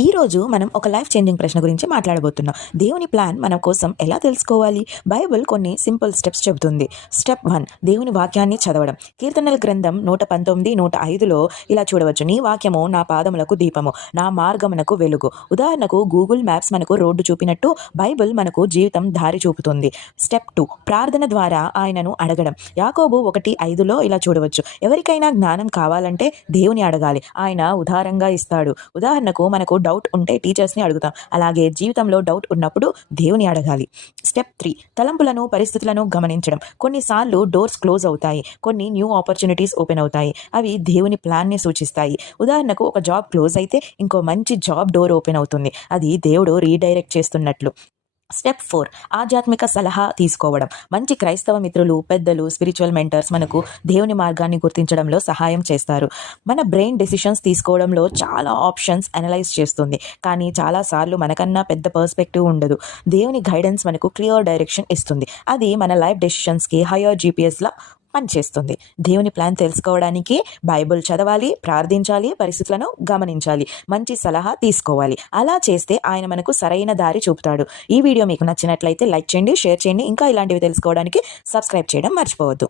ఈ రోజు మనం ఒక లైఫ్ చేంజింగ్ ప్రశ్న గురించి మాట్లాడబోతున్నాం. దేవుని ప్లాన్ మన కోసం ఎలా తెలుసుకోవాలి? బైబిల్ కొన్ని సింపుల్ స్టెప్స్ చెబుతుంది. స్టెప్ వన్ దేవుని వాక్యాన్ని చదవడం. కీర్తనల గ్రంథం నూట పంతొమ్మిది నూట ఐదులో ఇలా చూడవచ్చు. నీ వాక్యము నా పాదములకు దీపము నా మార్గమునకు వెలుగు. ఉదాహరణకు గూగుల్ మ్యాప్స్ మనకు రోడ్డు చూపినట్టు బైబిల్ మనకు జీవితం దారి చూపుతుంది. స్టెప్ టూ ప్రార్థన ద్వారా ఆయనను అడగడం. యాకోబు ఒకటి ఐదులో ఇలా చూడవచ్చు. ఎవరికైనా జ్ఞానం కావాలంటే దేవుని అడగాలి. ఆయన ఉదారంగా ఇస్తాడు. ఉదాహరణకు మనకు డౌట్ ఉంటే టీచర్స్ని అడుగుతాం. అలాగే జీవితంలో డౌట్ ఉన్నప్పుడు దేవుని అడగాలి. స్టెప్ త్రీ తలంపులను పరిస్థితులను గమనించడం. కొన్నిసార్లు డోర్స్ క్లోజ్ అవుతాయి. కొన్ని న్యూ ఆపర్చునిటీస్ ఓపెన్ అవుతాయి. అవి దేవుని ప్లాన్ని సూచిస్తాయి. ఉదాహరణకు ఒక జాబ్ క్లోజ్ అయితే ఇంకో మంచి జాబ్ డోర్ ఓపెన్ అవుతుంది. అది దేవుడు రీడైరెక్ట్ చేస్తున్నట్లు. స్టెప్ ఫోర్ ఆధ్యాత్మిక సలహా తీసుకోవడం. మంచి క్రైస్తవ మిత్రులు పెద్దలు స్పిరిచువల్ మెంటర్స్ మనకు దేవుని మార్గాన్ని గుర్తించడంలో సహాయం చేస్తారు. మన బ్రెయిన్ డెసిషన్స్ తీసుకోవడంలో చాలా ఆప్షన్స్ అనలైజ్ చేస్తుంది. కానీ చాలాసార్లు మనకన్నా పెద్ద పర్స్పెక్టివ్ ఉండదు. దేవుని గైడెన్స్ మనకు క్లియర్ డైరెక్షన్ ఇస్తుంది. అది మన లైఫ్ డెసిషన్స్కి హయర్ జీపీఎస్లా పనిచేస్తుంది. దేవుని ప్లాన్ తెలుసుకోవడానికి బైబిల్ చదవాలి ప్రార్థించాలి పరిస్థితులను గమనించాలి మంచి సలహా తీసుకోవాలి. అలా చేస్తే ఆయన మనకు సరైన దారి చూపుతాడు. ఈ వీడియో మీకు నచ్చినట్లయితే లైక్ చేయండి షేర్ చేయండి. ఇంకా ఇలాంటివి తెలుసుకోవడానికి సబ్స్క్రైబ్ చేయడం మర్చిపోవద్దు.